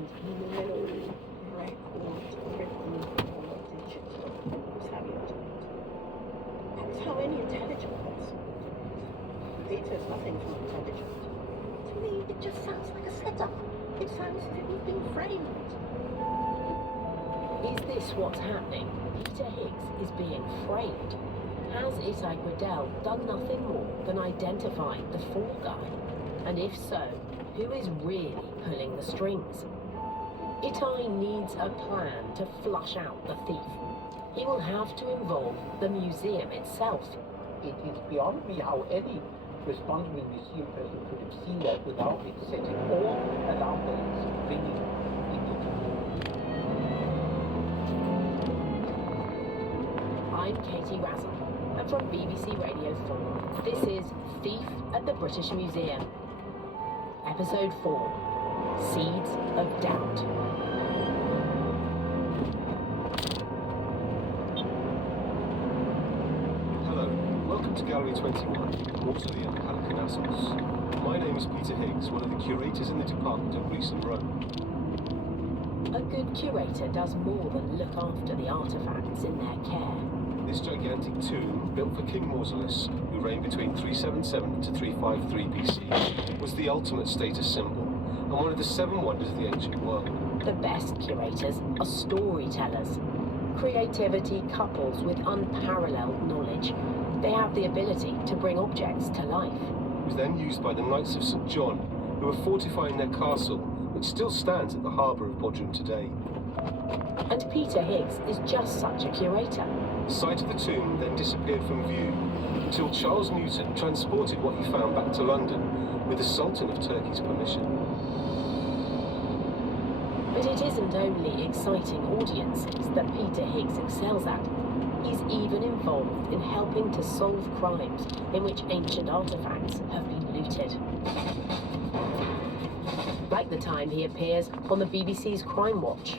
and no records written or digital. That's how you do it. That's how any intelligent person would. Peter's nothing from intelligent. To me, it just sounds like a setup. It sounds as if he's been framed. Is this what's happening? Peter Higgs is being framed. Has Itai Gradell done nothing more than identify the fall guy? And if so, who is really pulling the strings? Itai needs a plan to flush out the thief. He will have to involve the museum itself. It is beyond me how any responsible museum person could have seen that without it setting all alarm bells ringing immediately. I'm Katie Razza, and from BBC Radio 4, this is Thief at the British Museum. Episode 4, Seeds of Doubt. Hello, welcome to Gallery 21, Waterloo and Palatinassos. My name is Peter Higgs, one of the curators in the department of Greece and Rome. A good curator does more than look after the artefacts in their care. This gigantic tomb, built for King Mausolus, who reigned between 377 to 353 BC, was the ultimate status symbol, and one of the 7 wonders of the ancient world. The best curators are storytellers. Creativity couples with unparalleled knowledge. They have the ability to bring objects to life. It was then used by the Knights of St. John, who were fortifying their castle, which still stands at the harbour of Bodrum today. And Peter Higgs is just such a curator. The site of the tomb then disappeared from view, until Charles Newton transported what he found back to London with the Sultan of Turkey's permission. But it isn't only exciting audiences that Peter Higgs excels at. He's even involved in helping to solve crimes in which ancient artifacts have been looted. Like the time he appears on the BBC's Crime Watch.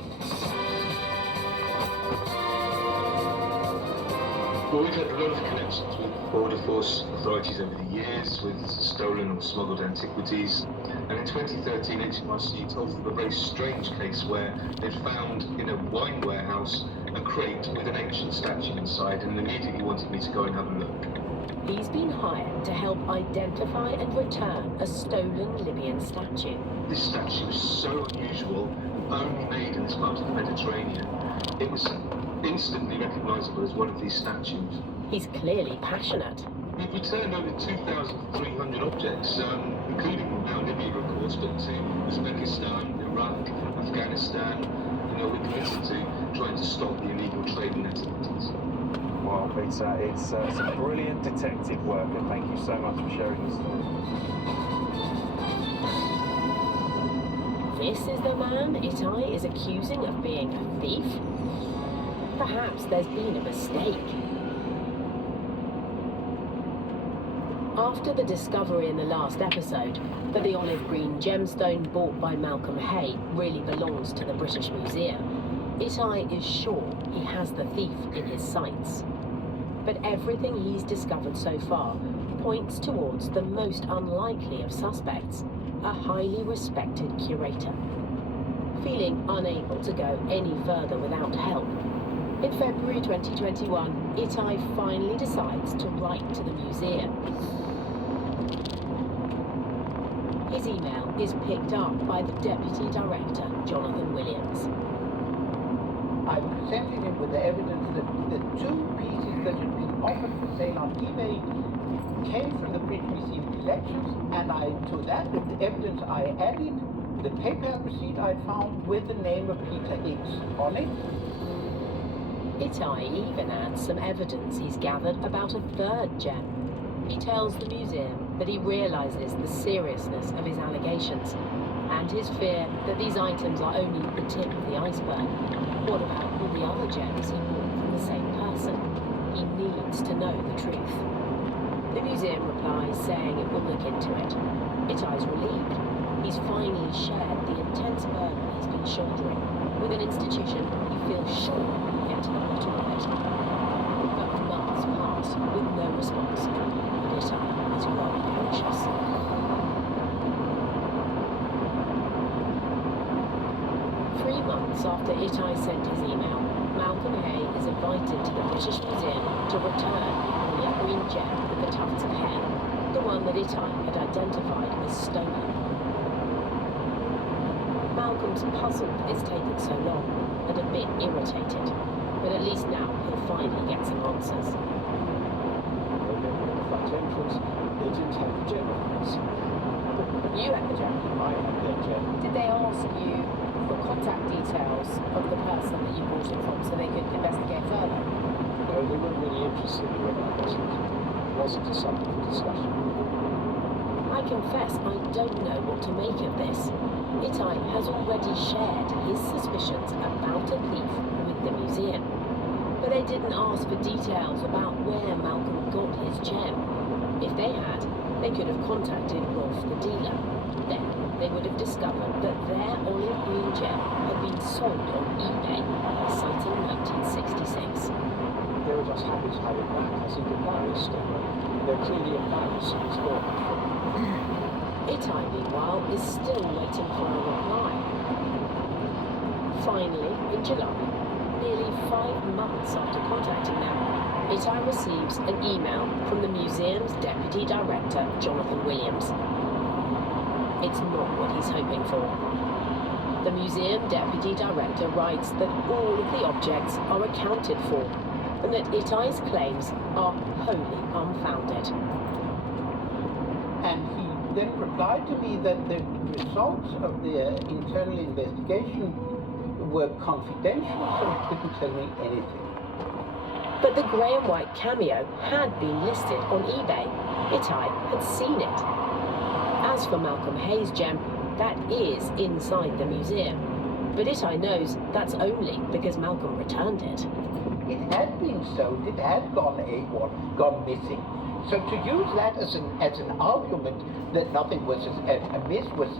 Well, we've had a lot of connections with border force authorities over the years with stolen or smuggled antiquities. And in 2013, HMRC told us of a very strange case where they'd found in a wine warehouse a crate with an ancient statue inside, and immediately wanted me to go and have a look. He's been hired to help identify and return a stolen Libyan statue. This statue was so unusual, only made in this part of the Mediterranean. It was instantly recognisable as one of these statues. He's clearly passionate. We've returned over 2,300 objects, including now Libya, of course, but to Uzbekistan, Iraq, Afghanistan. We're committed to trying to stop the illegal trade in antiquities. Well, Peter, it's some brilliant detective work, and thank you so much for sharing the story. This is the man Itai is accusing of being a thief? Perhaps there's been a mistake. After the discovery in the last episode that the olive green gemstone bought by Malcolm Hay really belongs to the British Museum, Itai is sure he has the thief in his sights. But everything he's discovered so far points towards the most unlikely of suspects, a highly respected curator. Feeling unable to go any further without help, in February 2021, Itai finally decides to write to the museum. His email is picked up by the Deputy Director, Jonathan Williams. I presented him with the evidence that the 2 pieces that had been offered for sale on eBay came from the British Museum collections, and to that, with the evidence I added, the PayPal receipt I found with the name of Peter Higgs on it. Itai even adds some evidence he's gathered about a 3rd gem. He tells the museum that he realises the seriousness of his allegations and his fear that these items are only the tip of the iceberg. What about all the other gems he bought from the same person? He needs to know the truth. The museum replies saying it will look into it. Itai's relieved. He's finally shared the intense burden he's been shouldering with an institution he feels sure will get to the bottom of it. But months pass with no response, and Itai is growing anxious. 3 months after Itai sent his email, Malcolm Hay is invited to the British Museum to return the green gem with the tufts of hair, the one that Itai had identified as stolen. Malcolm's puzzled it's taken so long and a bit irritated, but at least now he'll finally get some answers. The front entrance, they didn't have the gem, of course. You had the gem. I had the gem. Did they ask you for contact details of the person that you bought it from so they could investigate further? No, they weren't really interested in whether I was it. It wasn't a subject for discussion. I confess I don't know what to make of this. Itai has already shared his suspicions about a thief with the museum. But they didn't ask for details about where Malcolm got his gem. If they had, they could have contacted Rolf the dealer. Then they would have discovered that their olive green gem had been sold on eBay, citing 1966. They were just happy to have it back. I seemed embarrassed. They're clearly embarrassed at this point. Itai, meanwhile, is still waiting for a reply. Finally, in July, nearly 5 months after contacting them, Itai receives an email from the museum's deputy director, Jonathan Williams. It's not what he's hoping for. The museum deputy director writes that all of the objects are accounted for and that Itai's claims are wholly unfounded. And he then replied to me that the results of the internal investigation were confidential, so he couldn't tell me anything. But the grey and white cameo had been listed on eBay. Itai had seen it. As for Malcolm Hay's gem, that is inside the museum. But Itai knows that's only because Malcolm returned it. It had been sold, it had gone AWOL, gone missing. So to use that as an argument that nothing was amiss was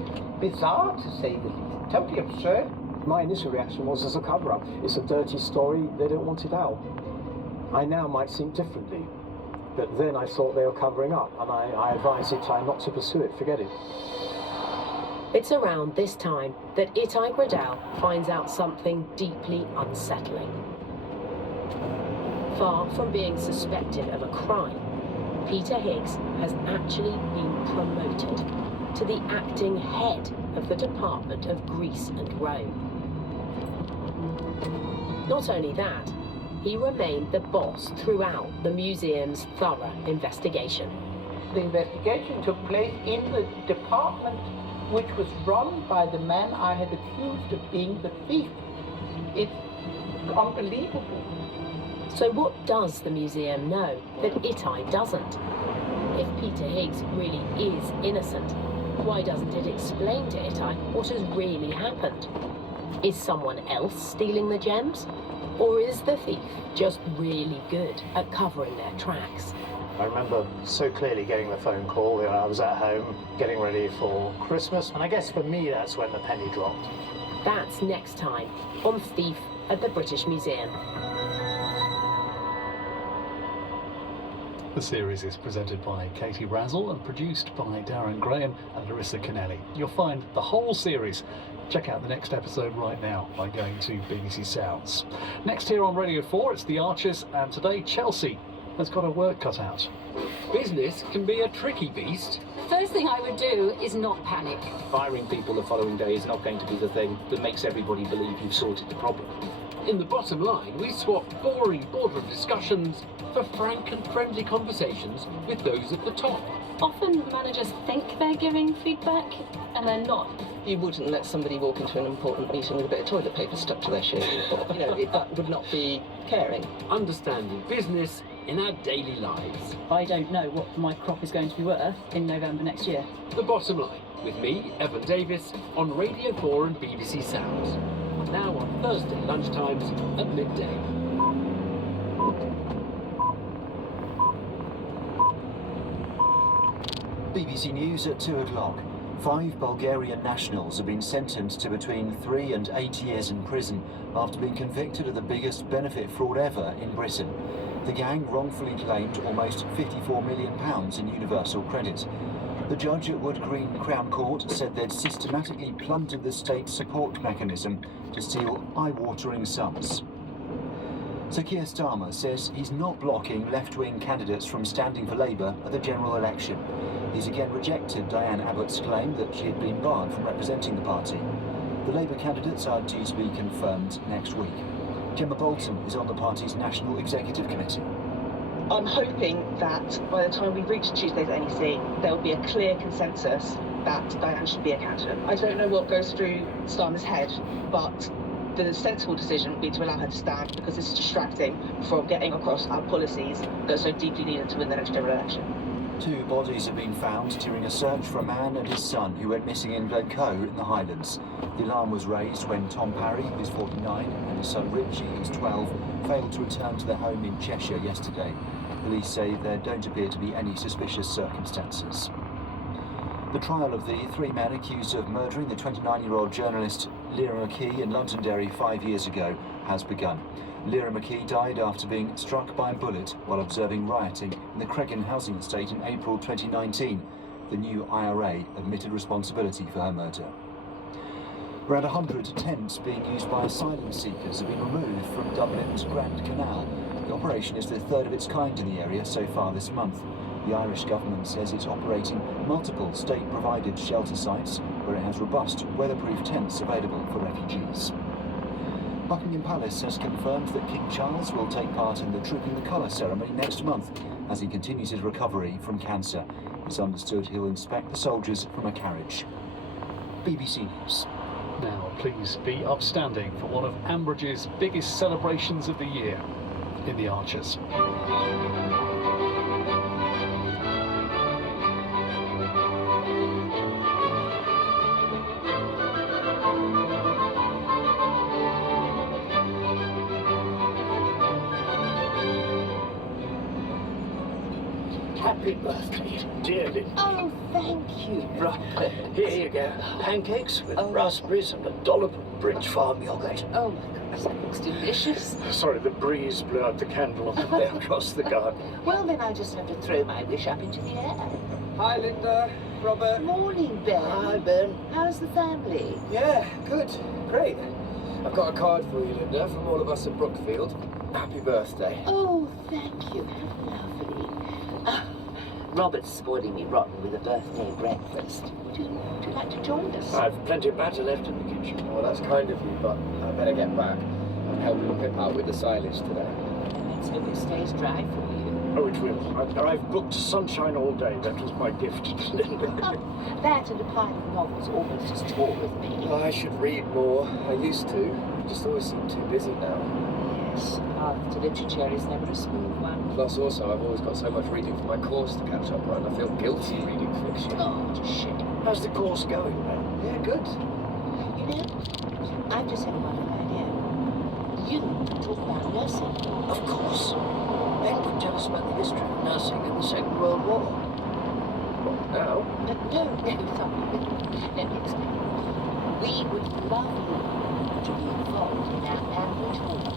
bizarre, to say the least. Totally absurd. My initial reaction was as a cover-up. It's a dirty story, they don't want it out. I now might think differently. But then I thought they were covering up, and I advised Itai not to pursue it, forget it. It's around this time that Itai Gradal finds out something deeply unsettling. Far from being suspected of a crime, Peter Higgs has actually been promoted to the acting head of the Department of Greece and Rome. Not only that, he remained the boss throughout the museum's thorough investigation. The investigation took place in the department which was run by the man I had accused of being the thief. It's unbelievable. So what does the museum know that Itai doesn't? If Peter Higgs really is innocent, why doesn't it explain to Itai what has really happened? Is someone else stealing the gems? Or is the thief just really good at covering their tracks? I remember so clearly getting the phone call. I was at home getting ready for Christmas, and I guess for me that's when the penny dropped. That's next time on Thief at the British Museum. The series is presented by Katie Razzle and produced by Darren Graham and Larissa Kennelly. You'll find the whole series. Check out the next episode right now by going to BBC Sounds. Next here on Radio 4, it's The Archers, and today Chelsea has got her work cut out. Business can be a tricky beast. First thing I would do is not panic. Firing people the following day is not going to be the thing that makes everybody believe you've sorted the problem. In the bottom line, we swapped boring boardroom discussions for frank and friendly conversations with those at the top. Often managers think they're giving feedback, and they're not. You wouldn't let somebody walk into an important meeting with a bit of toilet paper stuck to their shoe. That would not be caring. Understanding business in our daily lives. I don't know what my crop is going to be worth in November next year. The bottom line, with me, Evan Davis, on Radio 4 and BBC Sounds. Now on Thursday lunchtimes at midday. BBC News at 2 o'clock. 5 Bulgarian nationals have been sentenced to between 3 and 8 years in prison after being convicted of the biggest benefit fraud ever in Britain. The gang wrongfully claimed almost £54 million in universal credit. The judge at Wood Green Crown Court said they'd systematically plundered the state's support mechanism to steal eye-watering sums. Sir Keir Starmer says he's not blocking left-wing candidates from standing for Labour at the general election. He's again rejected Diane Abbott's claim that she had been barred from representing the party. The Labour candidates are due to be confirmed next week. Gemma Bolton is on the party's National Executive Committee. I'm hoping that by the time we reach Tuesday's NEC, there will be a clear consensus that Diane should be a candidate. I don't know what goes through Starmer's head, but the sensible decision would be to allow her to stand, because this is distracting from getting across our policies that are so deeply needed to win the next general election. 2 bodies have been found during a search for a man and his son who went missing in Glencoe in the Highlands. The alarm was raised when Tom Parry, who's 49, and his son Richie, who's 12, failed to return to their home in Cheshire yesterday. Police say there don't appear to be any suspicious circumstances. The trial of the 3 men accused of murdering the 29-year-old journalist Lyra McKee in Londonderry 5 years ago has begun. Lyra McKee died after being struck by a bullet while observing rioting in the Cregan housing estate in April 2019. The new IRA admitted responsibility for her murder. Around 100 tents being used by asylum seekers have been removed from Dublin's Grand Canal. The operation is the 3rd of its kind in the area so far this month. The Irish government says it's operating multiple state-provided shelter sites where it has robust, weatherproof tents available for refugees. Buckingham Palace has confirmed that King Charles will take part in the Trooping the Colour ceremony next month as he continues his recovery from cancer. It's understood he'll inspect the soldiers from a carriage. BBC News. Now, please be upstanding for one of Ambridge's biggest celebrations of the year in the Archers. Happy birthday, dear Linda. Oh, thank you. Right, here you go. Pancakes with raspberries and a dollop of Bridge Farm yogurt. Oh my goodness, that looks delicious. Sorry, the breeze blew out the candle on the way across the garden. Well, then I just have to throw my wish up into the air. Hi, Linda. Robert. Morning, Ben. Hi, Ben. How's the family? Yeah, good. Great. I've got a card for you, Linda, from all of us at Brookfield. Happy birthday. Oh, thank you. How lovely. Robert's spoiling me rotten with a birthday breakfast. Would you like to join us? I've plenty of batter left in the kitchen. Well, that's kind of you, but I better get back. I'm helping Pip out with the silage today. Let's hope it stays dry for you. Oh, it will. I've booked sunshine all day. That was my gift to Linda. That and a pile of novels almost as tall as me. Well, I should read more. I used to. I just always seem too busy now. Yes, path to literature is never a smooth one. Plus, also, I've always got so much reading for my course to catch up on. I feel guilty reading fiction. Oh, what a shame. How's the course going, Ben? Yeah, good. You know, I've just had one idea. You talk about nursing. Of course. Ben could tell us about the history of nursing in the Second World War. What, now? No, sorry. Let me explain. We would love you to be involved in our annual tour of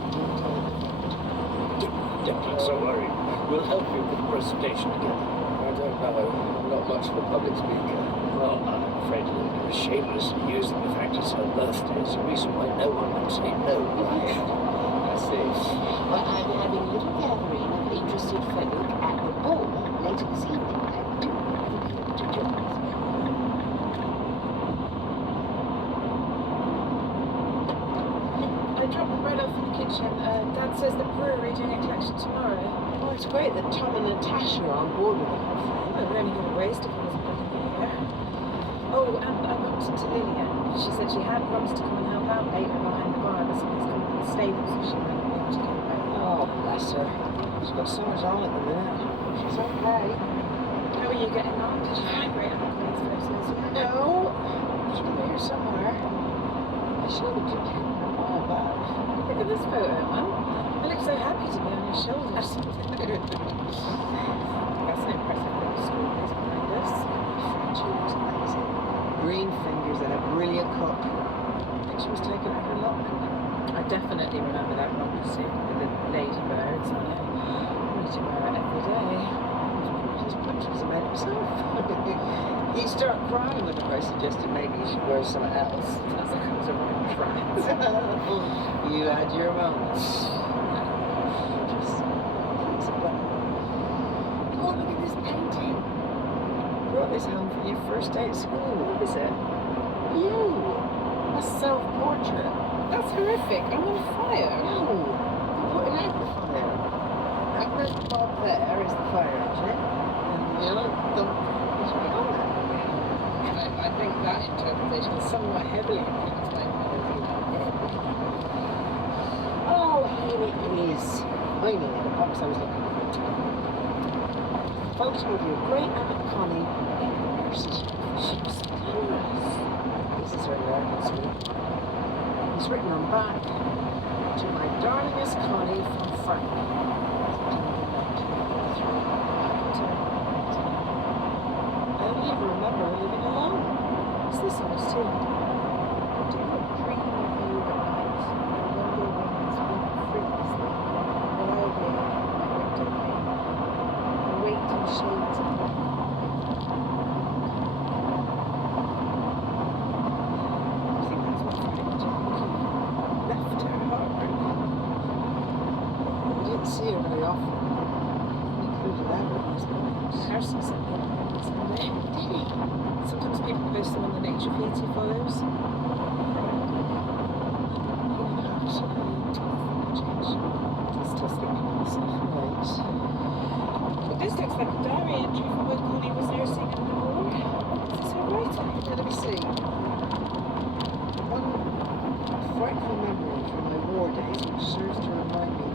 Don't get so worried. We'll help you with the presentation together. I don't know. I'm not much of a public speaker. Well, I'm afraid Linda is shamelessly using the fact it's her birthday as a reason why no one would say no. I see. Well, I'm having a little gathering of interested folk at the ball later this evening. I do hope you to join us. I dropped the bread off in the kitchen. Dad says the brewery doing a collection tomorrow. Oh, it's great that Tom and Natasha are on board with it. Well, we're only going to waste if it wasn't for the year. Oh, and I bumped into Lillian. She said she had promised to come and help out later behind the bar, but something's coming from the stable, so she might not be able to come back. Oh, bless her. She's got so much on at the minute. She's okay. How are you getting on? Did you migrate on these places? No. She's here somewhere. I should have took care of her a while back. Look at this photo, man. I look so happy to be on your shoulders. That's an impressive little school is behind us. She looks amazing. Green fingers and a brilliant cook. I think she was taken over a lot. I definitely remember that romper suit with the ladybirds on it. I need to wear it every day. his pictures about himself. He started crying whenever I suggested maybe he should wear something else. That's like it was a right trend. You had your moments. Just keeps it going. Oh, look at this painting. Brought this home for your first day at school. What is it? You. A self-portrait. That's horrific. I'm on fire. No. You're putting out the fire. That red bob there is the fire engine. And the yellow dump is right on there. I think that interpretation is somewhat heavily influenced by melody. Oh, here it is. I know the box I was looking for. Photo of your great Aunt Connie in her nurse's. She was fabulous. This is her American suite. It's written on back. To my darling Miss Connie from Frank. I don't even remember her living alone. Is this ours too? Do a dream of you at night. Wonder wings weep fruitlessly. But I lay my window pane. I wait in shades of black. I think that's what Frank did. He left her heartbroken. I didn't see her very often. He included that in his poems. Harrison sent me a Sunday. Did he? Sometimes people post them on the nature feeds he follows. Still sleeping on himself. Right. But this looks like a diary entry from when Connie was nursing in the war. Is this her writing? Let me see. One frightful memory from my war days which serves to remind me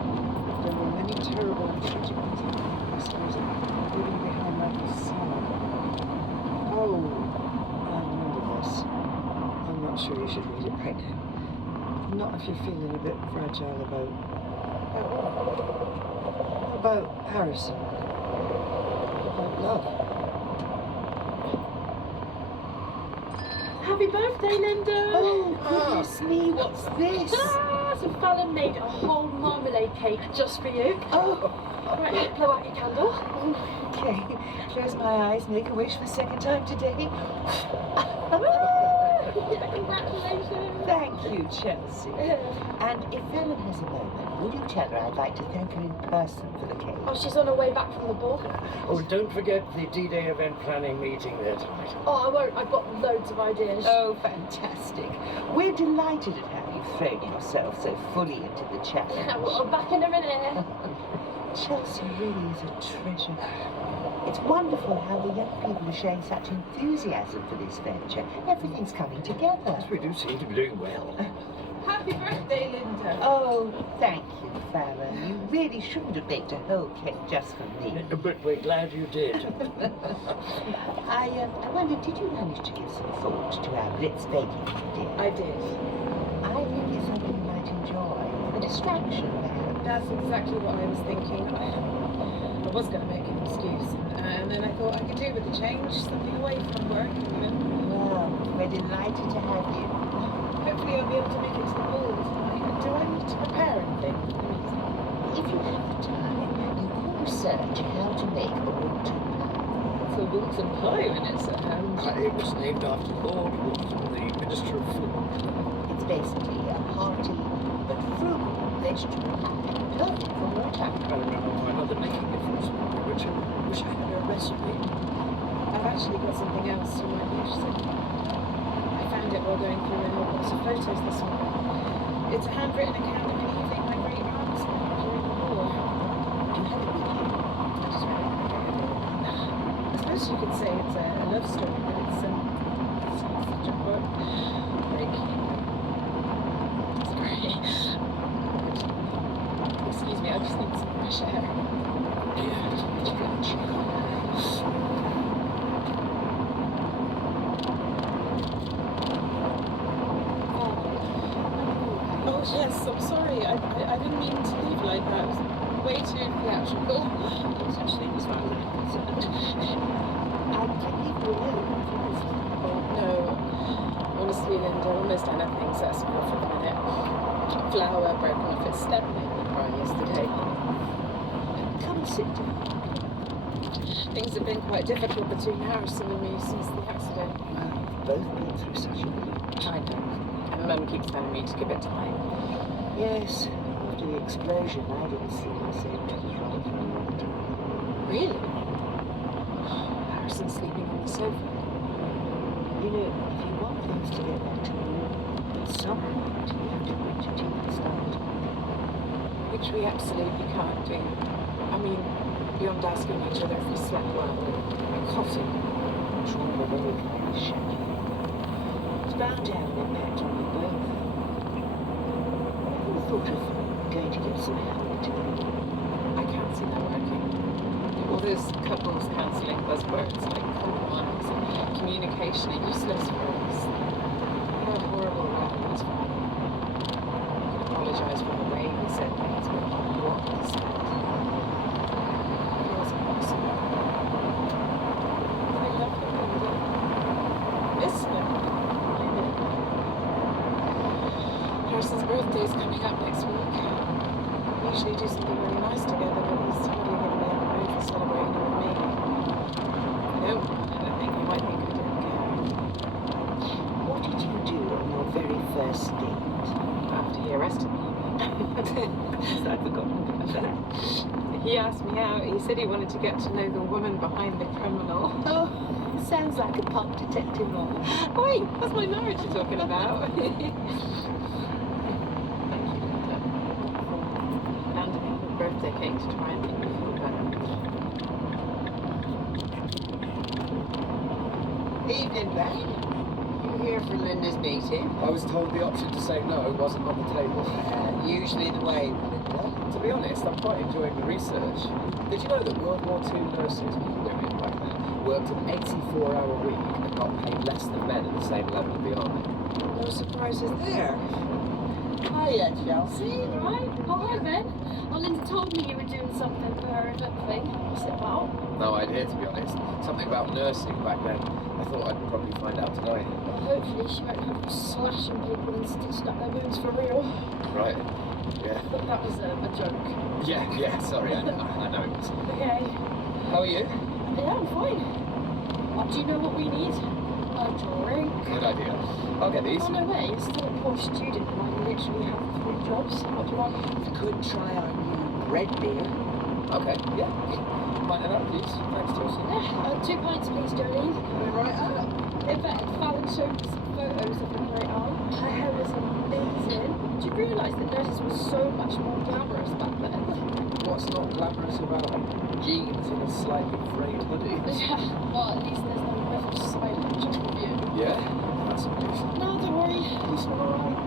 that there were many terrible and tragic things happening in this music, leaving behind like a song. Oh, I remember this. I'm not sure you should read it right now. Not if you're feeling a bit fragile about Harrison. About love. Happy birthday, Linda! Oh, goodness me, what's this? So Fallon made a whole marmalade cake just for you. Oh. Right, blow out your candle. Okay, close my eyes, make a wish for the second time today. Congratulations! Thank you, Chelsea. And if Fallon has a moment, would you tell her I'd like to thank her in person for the cake? Oh, she's on her way back from the ball. Oh, don't forget the D-Day event planning meeting there tonight. Oh, I won't. I've got loads of ideas. Oh, fantastic. We're delighted at having you thrown yourself so fully into the challenge. Well, I'm back in a minute. Chelsea really is a treasure. It's wonderful how the young people are showing such enthusiasm for this venture. Everything's coming together. We do seem to be doing well. Happy birthday, Linda. Oh, thank you, Fallon. You really shouldn't have baked a whole cake just for me. But we're glad you did. I wonder, did you manage to give some thought to our Blitz baking idea? I did. I think it's something you might enjoy. A distraction, perhaps. That's exactly what I was thinking. I was going to make an excuse, and then I thought I could do with a change, something away from work. Well, we're delighted to have you. Hopefully I'll be able to make it to the ball tonight. Do I need to prepare anything? If you have the time, you could research how to make a Wilton pie. So Wilton pie when it's at home. It was named after Lord Wilton, the Minister of Food. It's basically a hearty but frugal vegetable pie, perfect for wartime. I remember my mother making it for us, which I wish I had a recipe. I've actually got something else you might be interested in. I found it while going through an old box of photos this morning. It's a handwritten account of an evening my great aunt spent during the war. Do you have it with you? I just read it. I suppose you could say it's a love story, but it's such a book. Like, sorry. Excuse me, I just need some fresh air. Oh yes, I'm sorry. I didn't mean to leave like that. It was way too theatrical. Essentially, as far as I'm concerned. I can leave you alone. Oh no. Honestly, Linda, almost anything sets me off at the minute. A flower broke off its stem made me cry yesterday. Come and sit down. Things have been quite difficult between Harrison and me since the accident. Both been through such a lot. I know. And Mum keeps telling me to give it time. Yes, after the explosion, I didn't see myself as right for a long time. Really? Harrison's sleeping on the sofa. You know, if you want things to get back to normal, at some point you have to grit your teeth and start. Which we absolutely can't do. I mean, beyond asking each other if we slept well and coffee. Trauma very kind of shaky. It's bound to have an impact on you both. Have you thought of going to get some help together? I can't see that working. All those couples counselling buzzwords like compromise and communication are useless for us. How horrible that was for me. I apologise for the way we said things, but what we said feels impossible. I love them, Linda. Miss them. I know. Harrison's birthday's coming up next week. We usually do something really nice together, but he's hardly going to be over celebrating with me. I don't want anything. He might think I didn't care. What did you do on your very first date? After he arrested me. I'd forgotten about that. He asked me out. He said he wanted to get to know the woman behind the criminal. Oh, sounds like a pop detective novel. Wait, that's my marriage you're talking about. Birthday cake to try and make me feel better. Evening, Ben. You here for Linda's meeting? I was told the option to say no wasn't on the table. Usually the way, Linda. To be honest, I'm quite enjoying the research. Did you know that World War II nurses, women back then, worked an 84-hour week and got paid less than men at the same level of the army? No surprises there. Hiya, Chelsea. Right? Oh, hi, Ben. Well, Linda told me you were doing something for her event thing. What's it about? No idea, to be honest. Something about nursing back then. I thought I'd probably find out tonight. Well, hopefully she won't have you slashing people and stitching up their wounds for real. Right. Yeah. But that was a joke. Yeah, sorry, I know it was. Okay. How are you? Yeah, I'm fine. Do you know what we need? A drink. Good idea. I'll get these. Oh, no way. You're still a poor student and I literally have 3 jobs. What do you want? You could try our new red beer. Okay, yeah. Mind that, please. Thanks, Chelsea. Yeah, 2 pints, please, Jolene. Coming right up. In fact, Fallon showed me some photos of the great aunt. Her hair was amazing. Do you realise that nurses were so much more glamorous back then? What's not glamorous about jeans and a slightly frayed hoodie? Yeah, well, at least there's no whiff of silage on the view. Yeah, that's amazing. No, don't worry. It's all alright.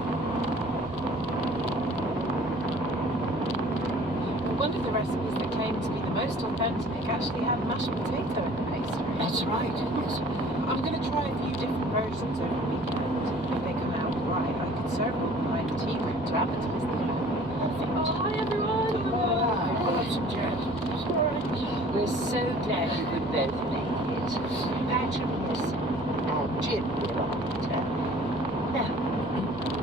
One of the recipes that claimed to be the most authentic actually had mashed potato in the pastry. That's right. Yes. I'm going to try a few different versions over the weekend. If they come out right, I could serve them behind the tea room to advertise the event. Oh, hi, everyone. We're so glad you could both make it. Patrick, yes. Jim will after. Now,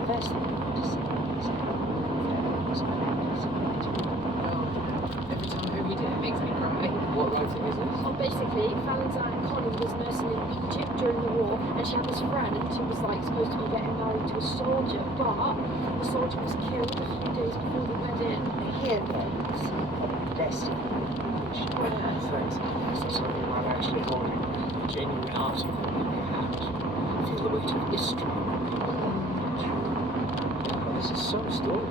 first thing I want to say is how those pineapples are going to Every time I read it, it makes me cry. What writing is this? Oh, basically, Fallon's aunt Connie was nursing in Egypt during the war, and she had this friend who was like supposed to be getting married to a soldier, but the soldier was killed a few days before the wedding. Here, folks. Best of you. Thanks. Something I'm actually holding a genuine article in your hand. Feel the weight of history. Oh, this is so story.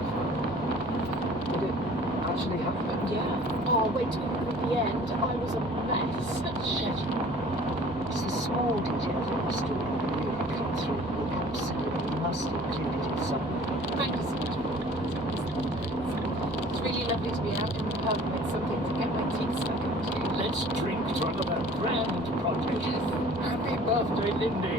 Did it actually happen? Yeah. Oh, wait till you read the end. I was a mess. Shut up. It's the small details of the story that really come through. We absolutely must include it in somewhere. Thank you so much for that. It's really lovely to be out in the pub with something to get my teeth stuck into. Let's drink to another grand project. Happy birthday, Lindy.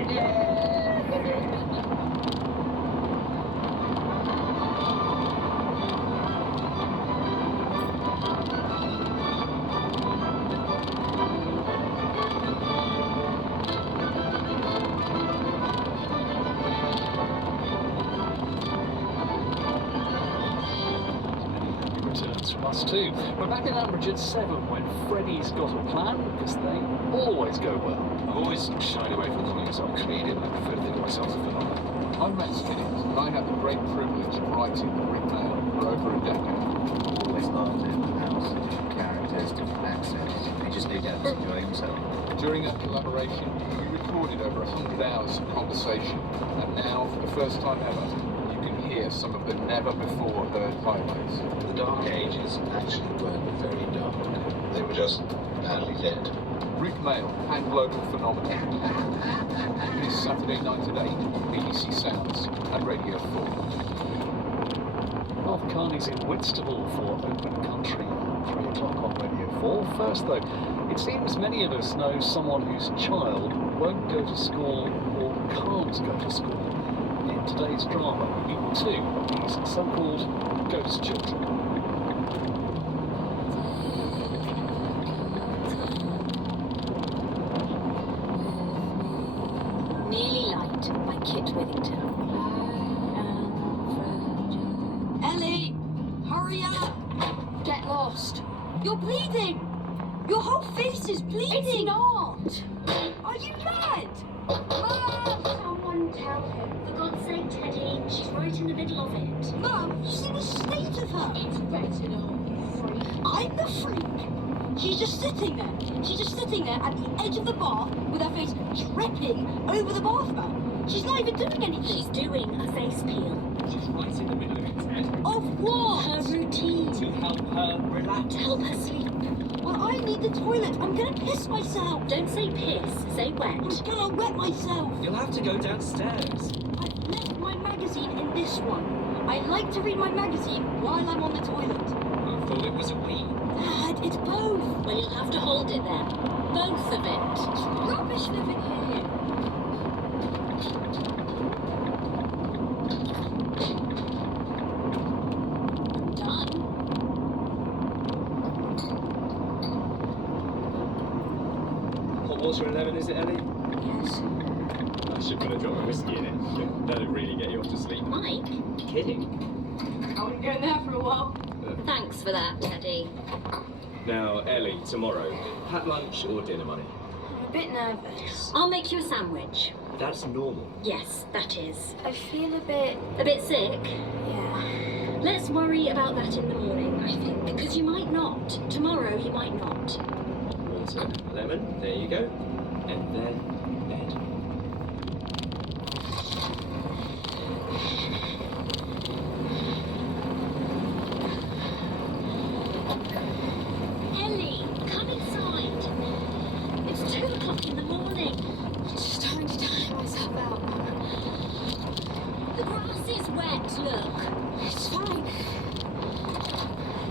Returns from 2. We're back in Ambridge at 7 when Freddy's got a plan, because they always go well. I've always shied away from calling myself a comedian. I prefer to think of myself as a phenomenon. I'm Matt Stinnings, and I had the great privilege of writing the Brick Mail for over a decade. Always loved it. House, different characters, different accents. He just knew Dad was enjoying himself. During our collaboration, we recorded over 100 hours of conversation, and now, for the first time ever, you can hear some of the never-before-heard highlights. The Dark Ages actually weren't very dark. They were just badly lit. Brick Mail and Global Phenomenon. This Saturday night at 8, BBC Sounds and Radio 4. Mark Carney's in Whitstable for Open Country at 3 o'clock on Radio 4. First, though, it seems many of us know someone whose child won't go to school or can't go to school. In today's drama, we meet two of these so-called ghost children. Nearly Light by Kit Withington. Ellie, hurry up! Get lost. You're bleeding! Your whole face is bleeding! It's not! Are you mad? Someone tell him. For God's sake, Teddy, she's right in the middle of it. Mum, you see the state of her? It's retinol, freak. I'm the freak! She's just sitting there. She's just sitting there at the edge of the bath with her face dripping over the bath mat. She's not even doing anything. She's doing a face peel. She's right in the middle of it, Ted. Of what? Her routine. To help her relax. To help her sleep. Well, I need the toilet. I'm gonna piss myself. Don't say piss, say wet. I'm gonna wet myself. You'll have to go downstairs. I've left my magazine in this one. I like to read my magazine while I'm on the toilet. I thought it was a wee. Dad, it's both. Well, you'll have to hold it then. Both of it. It's rubbish living here. Done. Hot water and lemon, is it, Ellie? Yes. I should put a drop of whiskey in it. That'll really get you off to sleep. Mike? Kidding. I won't go in there for a while. Thanks for that, Teddy. Now, Ellie, tomorrow, pack lunch or dinner money? I'm a bit nervous. I'll make you a sandwich. That's normal. Yes, that is. I feel a bit... A bit sick? Yeah. Let's worry about that in the morning, I think, because you might not. Tomorrow, you might not. Water, lemon, there you go. And then bed. Ellie, come inside. It's 2 o'clock in the morning. I'm just trying to tire myself out. The grass is wet, look. It's fine.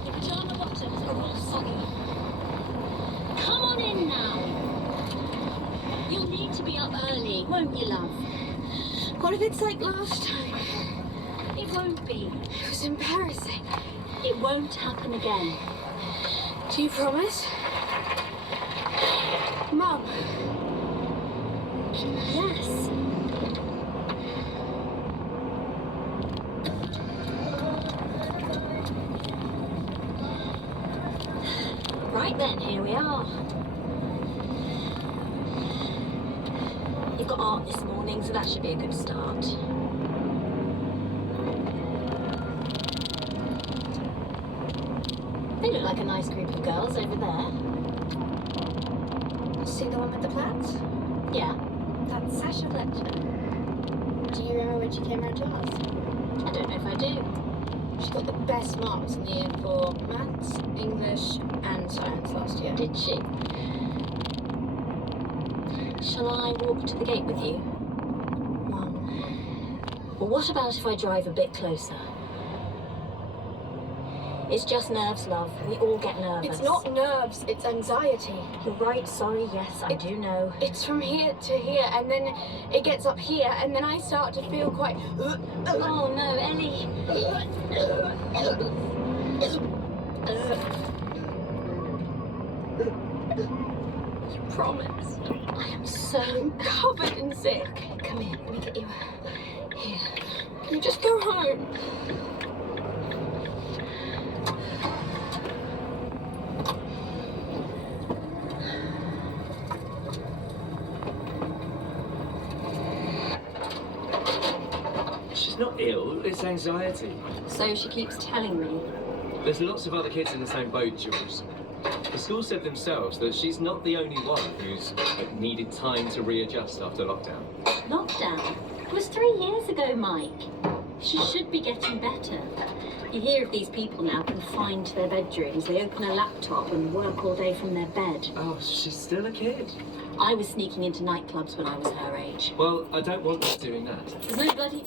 Your pyjama bottoms are all soggy. Come on in now. You'll need to be up early, won't you, love? What if it's like last time? It won't be. It was embarrassing. It won't happen again. Do you promise? Mum. Yes. Right then, here we are. You've got art this morning, so that should be a good start. They look like a nice group of girls over there. See the one with the plants? Yeah. That's Sasha Fletcher. Do you remember when she came round to us? I don't know if I do. She got the best marks in the year for maths, English, and science last year. Did she? Shall I walk to the gate with you? Mum. Well, what about if I drive a bit closer? It's just nerves, love. We all get nervous. It's not nerves, it's anxiety. You're right, sorry, yes, I do know. It's from here to here, and then it gets up here, and then I start to feel quite... Oh no, Ellie. You promise? I am so covered in sick. Come here, let me get you here. Can you just go home? ill, it's anxiety. So she keeps telling me. There's lots of other kids in the same boat, Jules. The school said themselves that she's not the only one who's needed time to readjust after lockdown. Lockdown? It was 3 years ago, Mike. She should be getting better. You hear of these people now confined to their bedrooms. They open a laptop and work all day from their bed. Oh, she's still a kid. I was sneaking into nightclubs when I was her age. Well, I don't want her doing that. There's no bloody...